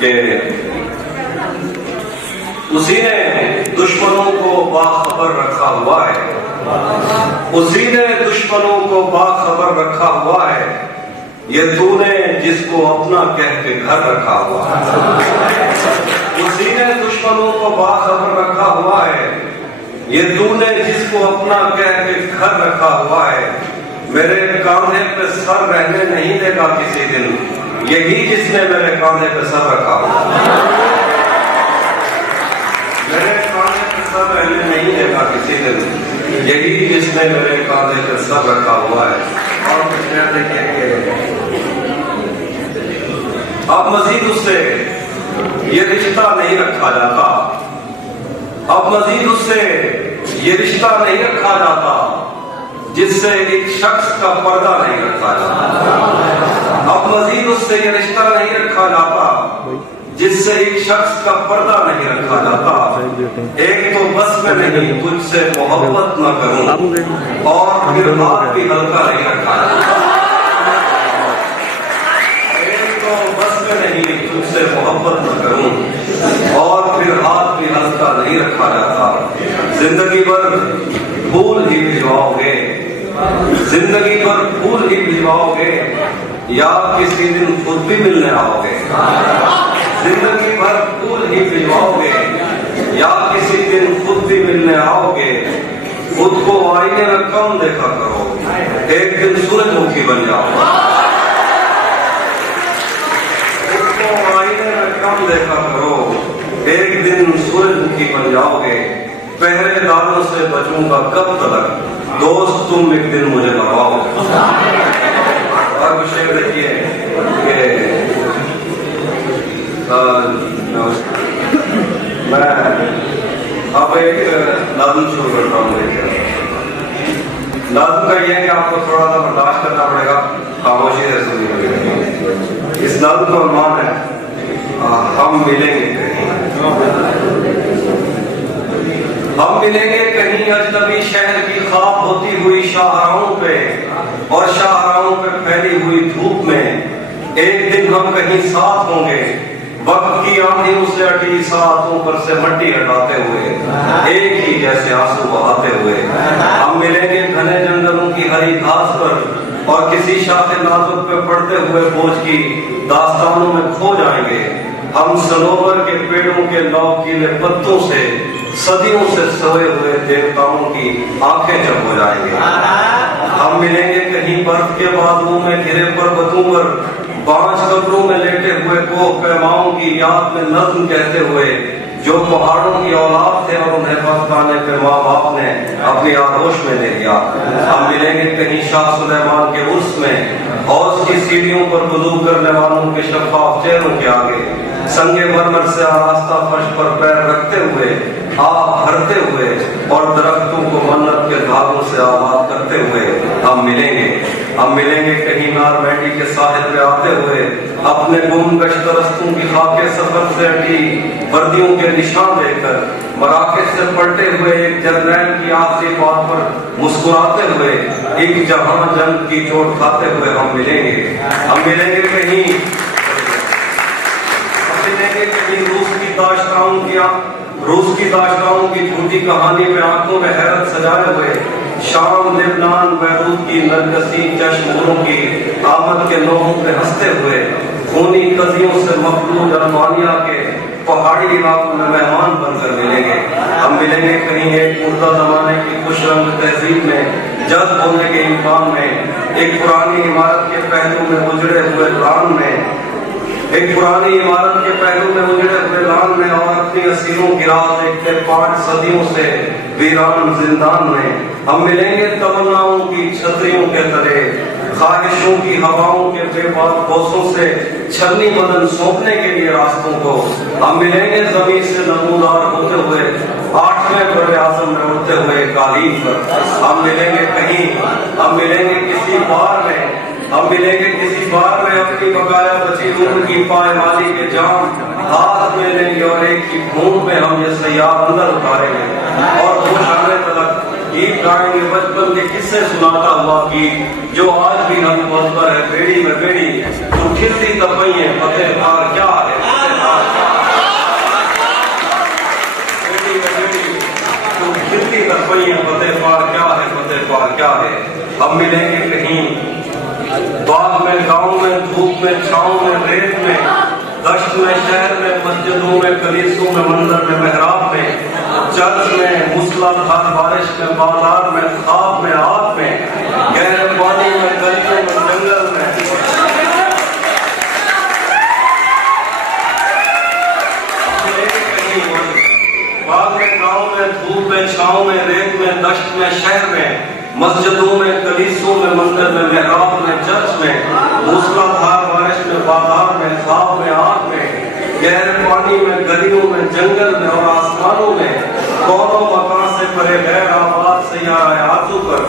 कि उसी ने दुश्मनों को बाखबर रखा हुआ है, उसी ने दुश्मनों को बाखबर रखा हुआ है, ये तूने जिसको अपना कह के घर रखा हुआ है। उसी ने दुश्मनों को बाखबर रखा हुआ है, ये तूने जिसको अपना कह के घर रखा हुआ है। मेरे कांधे पे सर रहने नहीं देगा किसी दिन, यही जिसने मेरे कांधे पे सर रखा हुआ है। मेरे कांधे पे सर रहने नहीं देगा किसी दिन, यही जिसने मेरे कांधे पे सर रखा हुआ है। और देखिए अब मजीद उससे ये रिश्ता नहीं रखा जाता, अब मजीद उससे ये रिश्ता नहीं रखा जाता जिससे एक शख्स का पर्दा नहीं रखा जाता। अब मजीद उससे ये रिश्ता नहीं रखा जाता जिससे एक शख्स का पर्दा नहीं रखा जाता। एक तो बस में नहीं तुझसे मोहब्बत न करूं, और फिर हाथ भी हल्का नहीं रखा जाता। एक तो बस में नहीं तुझसे मोहब्बत न करूं, और फिर हाथ भी हल्का नहीं रखा जाता। जिंदगी भर फूल ही भिजवाओगे, जिंदगी भर फूल ही भिजवाओगे, या किसी दिन खुद भी मिलने आओगे। जिंदगी भर फूल ही भिजवाओगे, या किसी दिन खुद भी मिलने आओगे। खुद को आईने में कम देखा करो, एक दिन सूरजमुखी बन जाओगे। खुद को आईने में कम देखा करो, एक दिन सूरजमुखी बन जाओगे। पहरेदारों से बचूंगा कब तक, दोस्त तुम एक दिन मुझे मरवाओगे। और शेर देखिए कि मैं अब एक नाज़म शुरू करता हूँ। नाज़म का यह है कि आपको थोड़ा सा बर्दाश्त करना पड़ेगा, खामोशी से सुननी पड़ेगी। इस नाज़म का उन्वान है हम मिलेंगे कहीं। हम मिलेंगे कहीं अजनबी शहर की ख्वाब होती हुई शाहराहों पे, और शाहराहों पे फैली हुई धूप में। एक दिन हम कहीं साथ होंगे, वक्त की आंधियों से अटी साथों पर से मट्टी हटाते हुए, एक ही जैसे आंसू बहाते हुए। हम मिलेंगे घने जंगलों की हरी घास पर, और किसी शाखे नाजुक पे पड़ते हुए बोझ की दास्तानों में खो जाएंगे। हम सनोवर के पेड़ों के लौकीले पत्तों से सदियों से सोए हुए देवताओं की आंखें जब हो जाएंगे। हम मिलेंगे कहीं बर्फ के बादलों में घिरे पर्वतों पर, बांझ कब्रों में लेटे हुए कोह पैमाओं की याद में नज्म कहते हुए, जो पहाड़ों की औलाद थे और उन्हें बख्ताने पे माँ बाप ने अपनी आगोश में ले लिया। हम मिलेंगे कहीं शाह सुलेमान के उर्स में, हौज की सीढ़ियों पर वुज़ू करने वालों के शफाफ चेहरों के आगे, संगे मरमर से आरास्ता फर्श पर पैर रखते हुए, आह भरते हुए, और दरख्तों को मन्नत के धागों से आबाद करते हुए। हम मिलेंगे कहीं नारमैंडी के साहिल पे आते हुए, अपने गुमगश्त रस्तों की खाके सफर से हटी वर्दियों के निशान देखकर, मराकज से पलटे हुए एक जर्नैल की आखिरी बात पर मुस्कुराते हुए, एक जहां जंग की चोट खाते हुए। हम मिलेंगे कहीं रूस की दाश्ताओं की झूठी कहानी में आंखों में हैरत सजाए हुए, शाम लेबनान बैरूत की नरगसी चश्मों की आमद के लोगों पे हंसते हुए, खूनी कजियों से मखलूज अल्बानिया के पहाड़ी इलाकों में मेहमान बनकर मिलेंगे। हम मिलेंगे कहीं एक मुर्दा जमाने की खुश रंग तहजीब में, जज होने के इम्कान में, एक पुरानी इमारत के पहलू में उजड़े हुए लान में, एक पुरानी इमारत के पहलू में उजड़े हुए लान में, और अपनी असीरों की राह देखते 5 सदियों से वीरान जिंदान में। हम मिलेंगे तमन्नाओं की छतरियों के तले, ख्वाहिशों की हवाओं के बेबाक बोसों से छलनी बदन सौंपने के लिए रास्तों को। हम मिलेंगे जमीन से नमूदार होते हुए, 8वें बड़े आजम में उड़ते हुए कालीन पर। हम मिलेंगे किसी बार में अपनी बकाया बची उम्र की पायमाली के जाम हाथ में लेंगे, और एक की घूम में हम ये सयार अंदर उतारेंगे, और होशाने तलक गीत गाएंगे बचपन के किस्से सुनाता हुआ गीत, जो आज भी हम पर है। बेड़ी में बेड़ी तो खिलती तपइये फतेह क्या है। मिलेंगे कहीं बाग में, गांव में, धूप में, छांव में, रेत में, दश्त में, शहर में, मस्जिदों में, कलीसों में, मंदिर में, मेहराब में, चर्च में, मूसलाधार बारिश में, बाजार में, ख्वाब में, आग में, गहरे पानी में, गलियों में, जंगल में, बाग में, गांव में, धूप में, छांव में, रेत में, दश्त में, शहर में, मस्जिदों में, कलीसों में, मंदिर में, मेहराब में, चर्च में, मूसलाधार बारिश में, बाजार में, ख्वाब में, आग में, गहरे पानी में, गलियों में, जंगल में और आसमानों में, कौनों मकान से परे गैर आबाद सैयारा आरज़ू पर,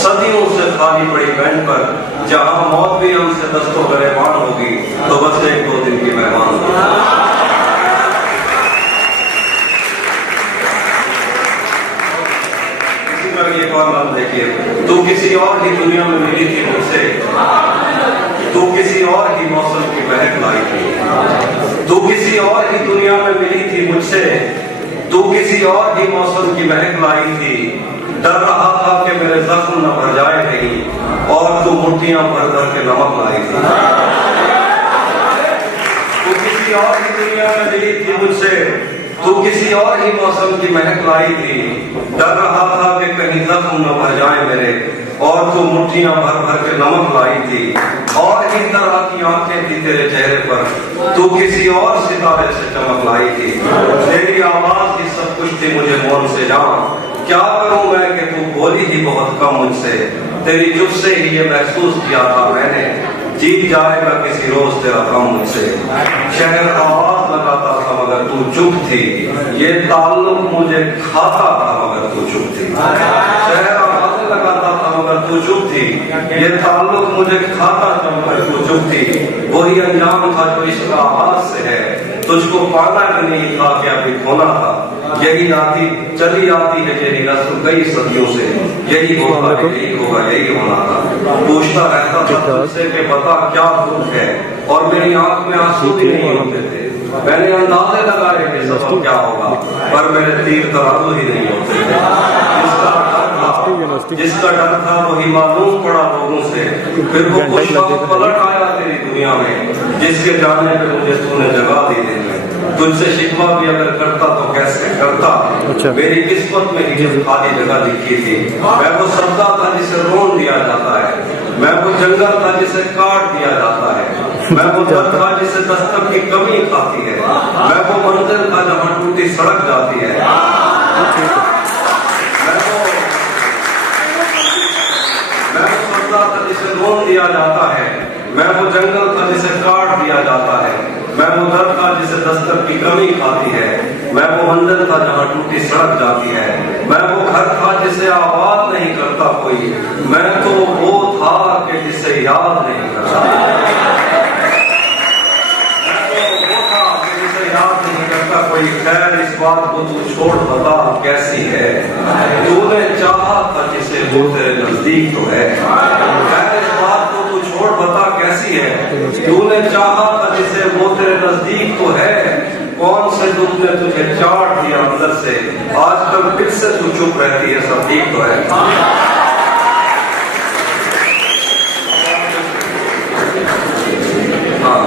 सदियों से खाली पड़ी बैंड पर, जहां मौत भी हमसे दस्तों गरेबान होगी तो बस एक दो दिन की मेहमान होगी। एक और बात देखिए, तू किसी और ही दुनिया में मिली थी मुझसे, तू किसी और ही मौसम की महक लाई थी, तू किसी और ही दुनिया में मिली थी मुझसे, तू किसी और ही मौसम की महक लाई थी। डर रहा था कि मेरे जख्म न भर जाए कहीं और तू मुट्ठियां भर भर के नमक लाई थी। तू किसी और ही दुनिया में मिली थी मुझसे, तू किसी और ही मौसम की महक लाई थी। डर रहा था कि कहीं जख्म न भर जाए मेरे और तू मुट्ठियां भर भर के नमक लाई थी। और इस तरह की आंखें थी तेरे चेहरे पर, तू किसी और सितारे से चमक लाई थी। तेरी आवाज ही सब कुछ थी मुझे मौन से जान, क्या करूं मैं कि तू बोली ही बहुत कम मुझसे। तेरी चुप से ही ये महसूस किया था मैंने, जीत जाएगा किसी रोज तेरा गम मुझसे। शहर आवाज लगाता था मगर तू चुप थी, ये ताल्लुक मुझे खाता था मगर तू चुप थी। शहर आवाज लगाता था मगर तू चुप थी, ये ताल्लुक मुझे खाता था मगर तू चुप थी। वही अंजाम था जो इश्क आवाज से है, तुझको पाना भी नहीं था क्या भी खोना था। यही आती चली आती है तेरी रस्म कई सदियों से, यही होगा यही होगा यही होना था। पूछता रहता था तुझसे कि बता क्या दुख है, और मेरी आंख में आंसू भी नहीं होते थे। मैंने अंदाजे लगाए कि सब क्या होगा, पर मेरे तीर तराजू ही नहीं होते थे। जिसका डर था वही मालूम पड़ा लोगों से, फिर वो कुछ वक्त पलट आया तेरी दुनिया में, जिसके जाने पे मुझे तूने जगा दी दिन में। तुझसे शिकवा भी अगर करता तो कैसे करता, मेरी किस्मत में ही खाली जगह दिखी थी। मैं वो सब्जा था जिसे रोन दिया जाता है, मैं वो जंगल था जिसे काट दिया जाता है, मैं वो दर था जिसे दस्तक की कमी खाती है, मैं वो मंजिल था जहाँ टूटी सड़क जाती है, मैं वो सब्जा था जिसे रोन दिया जाता है, मैं वो जंगल था जिसे काट दिया जाता है, मैं वो दर था जिसे दस्तक की कमी खाती है, मैं वो मंदिर था जहाँ टूटी सड़क जाती है, मैं वो घर था जिसे आवाज नहीं करता कोई, मैं तो वो था कि जिसे याद नहीं करता, मैं तो वो था कि जिसे याद नहीं करता कोई। खैर इस बात को तू छोड़ बता कैसी है, तूने चाहा था जिसे वो तेरे नजदीक तो है। खैर इस बात को तू छोड़ बता कैसी है, तूने चाहा था जिसे वो तेरे नजदीक तो है। कौन से दुख ने तुझे चाट दिया अंदर से, आजकल फिर से तू चुप रहती है सब ठीक तो है। हाँ